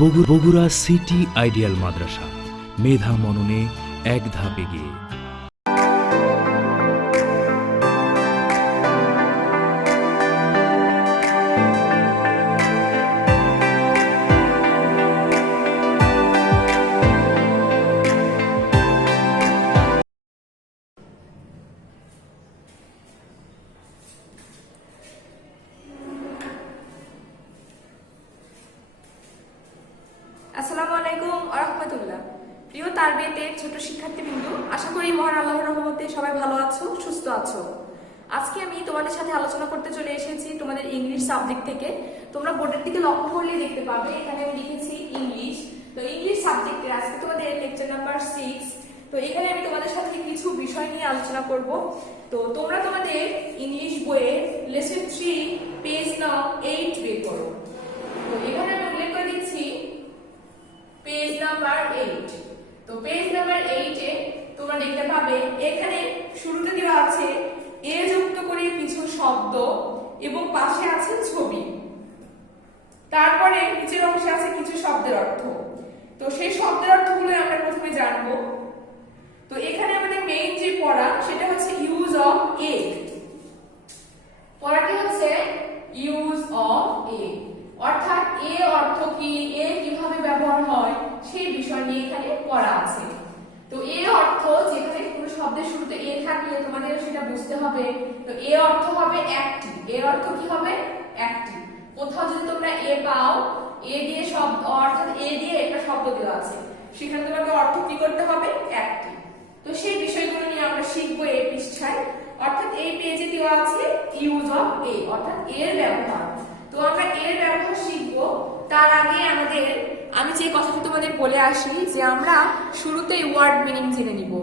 Bogura city ideal মাদ্রাসা, মেধা মননে এক ধাপ এগিয়ে। আসসালামু আলাইকুম ওয়া রাহমাতুল্লাহ। প্রিয় তারবিয়াতের ছোট শিক্ষার্থীবৃন্দ, আশা করি মহান আল্লাহর রহমতে সবাই ভালো আছো, সুস্থ আছো। আজকে আমি তোমাদের সাথে আলোচনা করতে চলে এসেছি তোমাদের ইংলিশ সাবজেক্ট থেকে। তোমরা বোর্ডের দিকে লক্ষ্য করলে দেখতে পাবে এখানে আমি লিখেছি ইংলিশ। তো ইংলিশ সাবজেক্টের আজকে তোমাদের লেকচার নাম্বার 6। তো এখানে আমি তোমাদের সাথে কিছু বিষয় নিয়ে আলোচনা করব। তো তোমরা তোমাদের ইংলিশ বইয়ের লেসন 3 পেজ নাও 8 বের করো। তো এখানে আমি উল্লেখ করে দিচ্ছি পেজ নাম্বার 8। তো পেজ নাম্বার 8 এ তোমরা দেখতে পাবে এখানে শুরুতে দেওয়া আছে এ যুক্ত করে কিছু শব্দ এবং পাশে আছে ছবি। তারপরে নিচের অংশে আছে কিছু শব্দের অর্থ। তো সেই শব্দের অর্থগুলো আমরা প্রথমে জানবো। তো এখানে আমাদের মেইন যে পড়া সেটা হচ্ছে ইউজ অফ এ। পড়াটি হচ্ছে ইউজ অফ এ, অর্থাৎ এ অর্থ কি, এ কিভাবে ব্যবহার হয় সেই বিষয় নিয়ে এখানে পড়া আছে। তো এ অর্থ, যেখানে কোনো শব্দের শুরুতে এ থাকলে তোমাদের সেটা বুঝতে হবে। তো এ অর্থ হবে একটি। এর অর্থ কি হবে? একটি। কোথাও যদি তোমরা এ পাও, এ দিয়ে শব্দ, অর্থাৎ এ দিয়ে একটা শব্দ দেওয়া আছে, সেখানে তোমাকে অর্থ কি করতে হবে? একটি। তো সেই বিষয়গুলো নিয়ে আমরা শিখবো এই পৃষ্ঠায়। অর্থাৎ এই পেজে দেওয়া আছে ইউজ অফ এ, অর্থাৎ এর ব্যবহার। তো আমরা এর ব্যবহার শিখবো। তার আগে আমি যে কথাটা তোমাদের বলে আসি যে আমরা শুরুতেই ওয়ার্ড মিনিং জেনে নিব।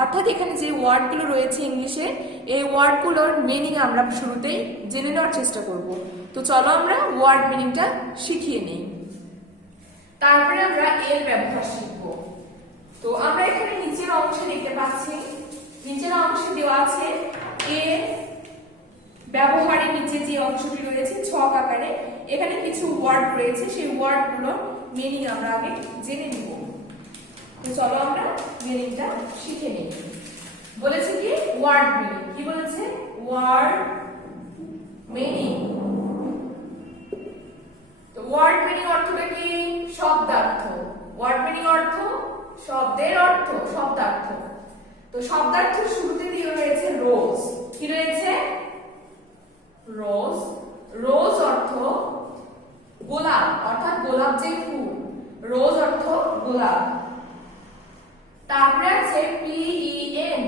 অর্থাৎ এখানে যে ওয়ার্ডগুলো রয়েছে ইংলিশে, এই ওয়ার্ডগুলোর মিনিং আমরা শুরুতেই জেনে নেওয়ার চেষ্টা করব। তো চলো আমরা ওয়ার্ড মিনিংটা শিখিয়ে নেই, তারপরে আমরা এর ব্যবহার শিখব। তো আমরা এখানে নিচের অংশে দেখতে পাচ্ছি, নিচের অংশে দেওয়া আছে এ ব্যবহারের নিচে যে অংশটি রয়েছে ছক আকারে, এখানে কিছু ওয়ার্ড রয়েছে, সেই ওয়ার্ডগুলো মিনিং আমরা আগে জেনে নিব। তো চলো আমরা মিনিংটা শিখে নিই। বলেছে কি ওয়ার্ড মিনিং, কি বলেছে? Word meaning. তো ওয়ার্ড মিনিং অর্থটা কি? শব্দার্থ। ওয়ার্ড মিনিং অর্থ শব্দের অর্থ, শব্দার্থ। তো শব্দার্থের শুরুতে দিয়ে রয়েছে রোজ। কি রয়েছে? রোজ। রোজ অর্থ গোলাপ, অর্থাৎ গোলাপ যে ফুল, রোজ অর্থ গোলাপ। তারপরে আছে PEN,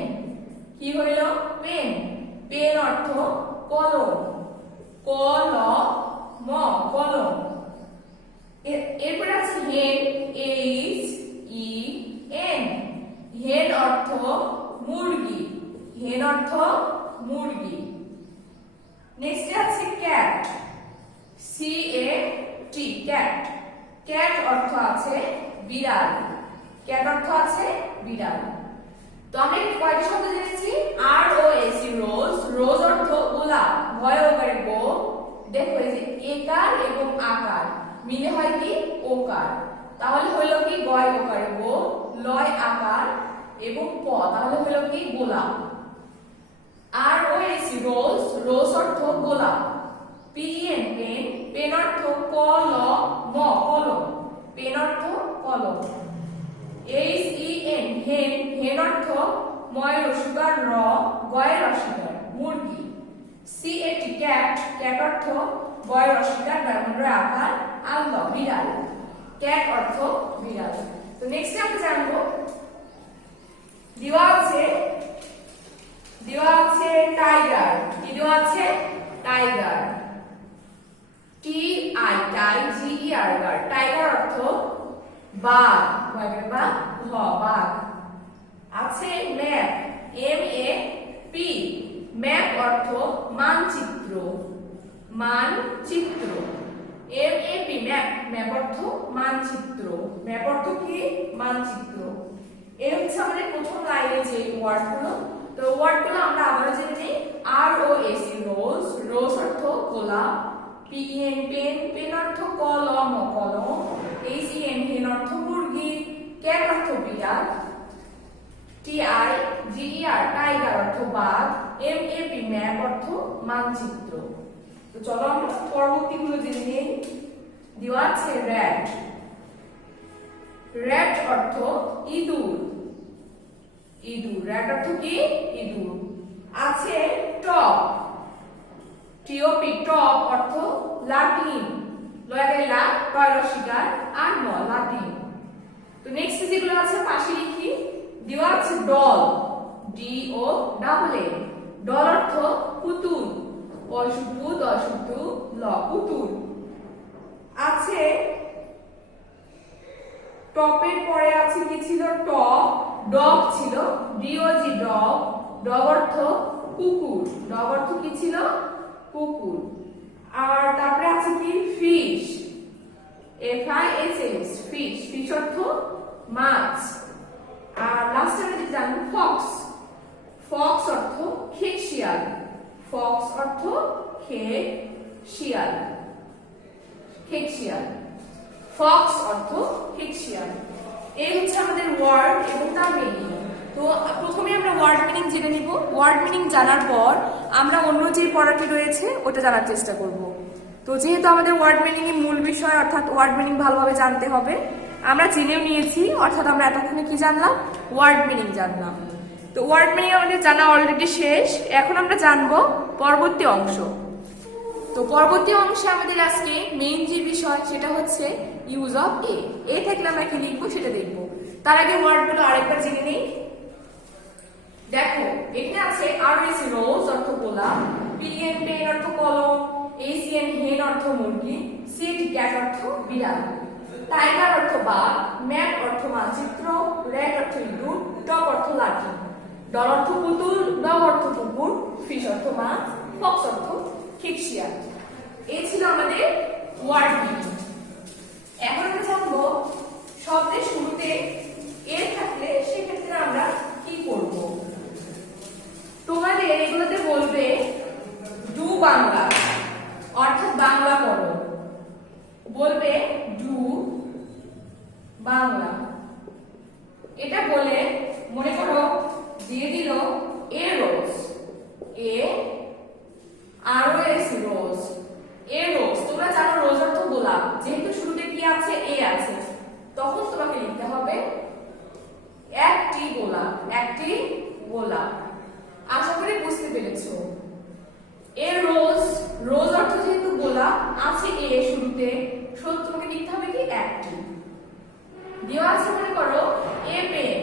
কি হইল? পেন। পেন অর্থ কলম, কলম, কলম। এরপর আছে হেন, HEN, হেন অর্থ মুরগি, হেন অর্থ মুরগি। নেক্সট আছে ক্যাট, CAT, ক্যাট। ক্যাট অর্থ আছে বিড়াল, ক্যাট অর্থ আছে বিড়াল। তো আমরা এখানে কয়টা শব্দ জেনেছি? ROS, রোজ। রোজ অর্থ গোলাপ, ভয় ওকারে গো। দেখো এই যে একার এবং আকার মিলে হয় কি? ওকার। তাহলে হলো কি? গয় ওকারে গো, লয় আকার এবং প, তাহলে হলো কি? গোলাপ। ROS, রোজ। রোজ অর্থ গোলাপ। PEN, pen. পেন অর্থ কলম, কলম। পেন অর্থ কলম। HEN, হেন। হেন অর্থ ময় রসিকার র, গয় রসিকার মুরগি। CAT, cat. ক্যাট অর্থ গয় রসিকার ডায়মন্ডের আকার আল, বিড়াল। ক্যাট অর্থ বিড়াল। তো নেক্সট আমরা জানবো দেওয়া আছে টাইগার। কি দেওয়া আছে? টাইগার, TIGER, টাইগার অর্থ বাঘ, বাঘ, বাঘ। আছে ম্যাপ, MAP, ম্যাপ অর্থ মানচিত্র, মানচিত্র। MAP, map. ম্যাপ অর্থ মানচিত্র, ম্যাপ অর্থ কি? মানচিত্র। এই হচ্ছে আমাদের প্রথম লাইনে যে ওয়ার্ডগুলো। তো ওয়ার্ডগুলো আমরা আবার জেনে নিই। ROS, রোজ। রোজ অর্থ গোলাপ। PEN, pen. পেন অর্থ কলম, কলম। শিয়াল, TIGER টাইগার অর্থ বাঘ, MAP ম্যাপ অর্থ মানচিত্র। তো চলো আমরা পরবর্তীগুলো জেনে নিই। দেওয়া আছে র্যাট। র্যাট অর্থ ইঁদুর, ইঁদুর, র্যাট অর্থ কি? ইঁদুর। আছে টপ, TOP টপ অর্থ লাটিন, লয়ারে লা, টয় রসিকার, আর ন লাটিন। তো নেক্সট যেগুলো আছে পাশে লিখি। দেওয়া আছে ডল, DOLL, ডল অর্থ পুতুল, পশুপু দশুতু ল পুতুল। আছে টপের পরে আছে কি ছিল? টপ, ডগ ছিল, DOG ডগ, ডগ অর্থ কুকুর, ডগ অর্থ কি ছিল? কুকুর। আর তারপরে আছে কি? ফিশ, FISH ফিশ, ফিশ অর্থ মাছ। আর লাস্টে আমরা যেটা জানবো ফক্স, ফক্স অর্থ খেক শিয়াল, ফক্স অর্থ খেক শিয়াল, খেক শিয়াল, ফক্স অর্থ খেক শিয়াল। এই হচ্ছে আমাদের ওয়ার্ড এবং তার মিনিং। তো প্রথমে আমরা ওয়ার্ড মিনিং জেনে নিব। ওয়ার্ড মিনিং জানার পর আমরা অন্য যে পড়াটি রয়েছে ওটা জানার চেষ্টা করব। তো যেহেতু আমাদের ওয়ার্ড মিনিং এর মূল বিষয় অর্থাৎ ওয়ার্ড মিনিং ভালোভাবে জানতে হবে, আমরা জেনেও নিয়েছি, অর্থাৎ আমরা এতক্ষণে কি জানলাম? ওয়ার্ড মিনিং জানলাম। তো ওয়ার্ড মিনিং আমাদের জানা অলরেডি শেষ। এখন আমরা জানবো পরবর্তী অংশ। তো পরবর্তী অংশে আমাদের আজকে মেইন যে বিষয় সেটা হচ্ছে ইউজ অফ এ থাকলে আমরা কি লিখবো সেটা দেখবো। তার আগে ওয়ার্ডগুলো আরেকবার জেনে নেই। দেখো এখানে আছে RS রোজ অর্থ গোলাপ, PN পেন অর্থ কলম, ACN হেন অর্থ মুরগি, CT ক্যাট অর্থ বিড়াল, টাইগার অর্থ বাঘ, ম্যাপ অর্থ মানচিত্র, র্যাট অর্থ ইঁদুর, টপ অর্থ লাঠি, ডল অর্থ পুতুল, ডগ অর্থ কুকুর, ফিশ অর্থ মাছ, ফক্স অর্থ খেক শিয়াল। এই ছিল আমাদের ওয়ার্ড মিনিং। এখন আমরা জানবো শব্দের শুরুতে এ থাকলে সেক্ষেত্রে আমরা কি করব। তোমাদের এগুলোতে বলবে ডু বাংলা অর্থাৎ বাংলা পড়ো, বলবে ডু বাংলা। এটা বলে মনে করো দিয়ে দিল এ রোজ, ROS রোজ, এ রোজ। তোমরা জানো রোজ অর্থ গোলাপ, যেহেতু শুরুতে কি আছে? এ আছে, তখন তোমাকে লিখতে হবে একটি গোলাপ, একটি গোলাপ। আশা করি বুঝতে পেরেছো। এ রোজ, রোজ অর্থ যেহেতু গোলাপ আছে এ শুরুতে, তোমাকে লিখতে হবে কি? একটি। দেওয়া আছে মনে করো এ পেন,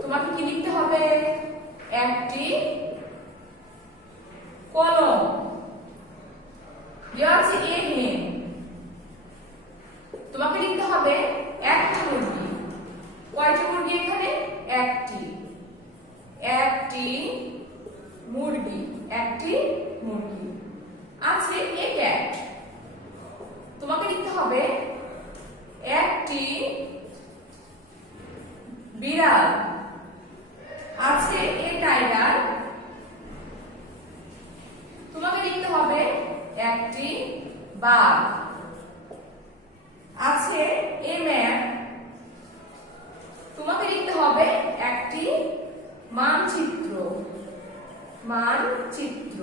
তোমাকে কি লিখতে হবে? একটি কলম। দেওয়া আছে এ হেন, তোমাকে লিখতে হবে একটি মুরগি। কয়টি মুরগি এখানে? একটি, একটি মুরগি, একটি মুরগি। আছে এ ক্যাট, তোমাকে লিখতে হবে একটি বিড়াল। আছে এ টাইগার, তোমাকে লিখতে হবে একটি বাঘ। আছে এ ম্যাপ, তোমাকে লিখতে হবে একটি মানচিত্র, মানচিত্র।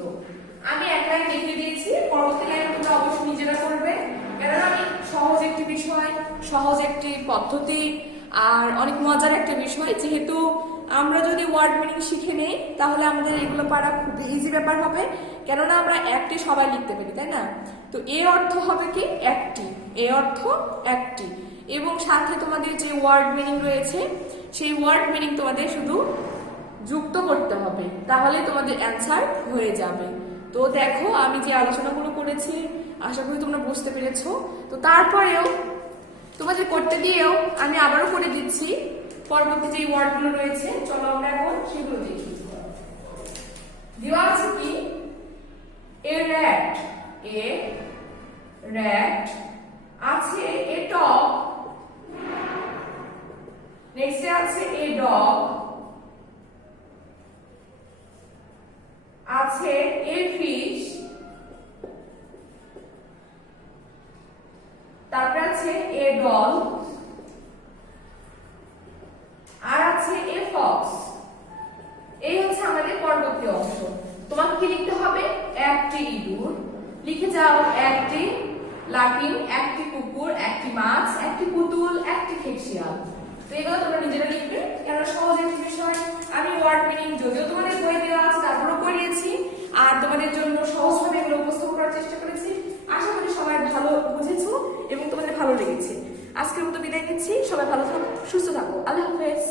আমি এক লাইন লিখে দিয়েছি, পরবর্তী লাইন তোমরা অবশ্যই নিজেরা করবে, কারণ আমি সহজ একটি বিষয়, সহজ একটি পদ্ধতি আর অনেক মজার একটা বিষয়। যেহেতু আমরা যদি ওয়ার্ড মিনিং শিখে নেই তাহলে আমাদের এগুলো পারা খুব ইজি ব্যাপার হবে, কেননা আমরা একটি সবাই লিখতে পারি, তাই না? তো এ অর্থ হবে কি? একটি, এ অর্থ একটি, এবং সাথে তোমাদের যে ওয়ার্ড মিনিং রয়েছে সেই ওয়ার্ড মিনিং তোমাদের শুধু যুক্ত করতে হবে, তাহলে তোমাদের অ্যান্সার হয়ে যাবে। তো দেখো আমি যে আলোচনাগুলো করেছি আশা করি তোমরা বুঝতে পেরেছো। তো তারপরেও তোমাদের করতে দিয়েও আমি আবারও করে দিচ্ছি পরবর্তী যে ওয়ার্ডগুলো রয়েছে। চলো আমরা এখন সেগুলো দেখি। দেওয়া আছে কি? A rat, a rat. আছে এ টপ, নেক্সটে আছে এ ডগ, আছে এ ফিশ, তারপরে আছে এ ডল, কি লিখতে হবে? একটি ইঁদুর, লিখে যাও একটি লাটিম, একটি কুকুর, একটি মাছ, একটি পুতুল, একটি খেকশিয়াল। তো এগুলো তোমরা নিজেরা লিখবে, কেন সহজ একটি বিষয়। আমি ওয়ার্ড মিনিং যদিও তোমাদের বই দেওয়া আছে তারপরেও করিয়েছি, আর তোমাদের জন্য সহজভাবে এগুলো উপস্থাপন করার চেষ্টা করেছি। আশা করি সবাই ভালো বুঝেছো এবং তোমাদের ভালো লেগেছে। আজকের মতো বিদায় নিচ্ছি, সবাই ভালো থাকো, সুস্থ থাকো, আল্লাহ হাফেজ।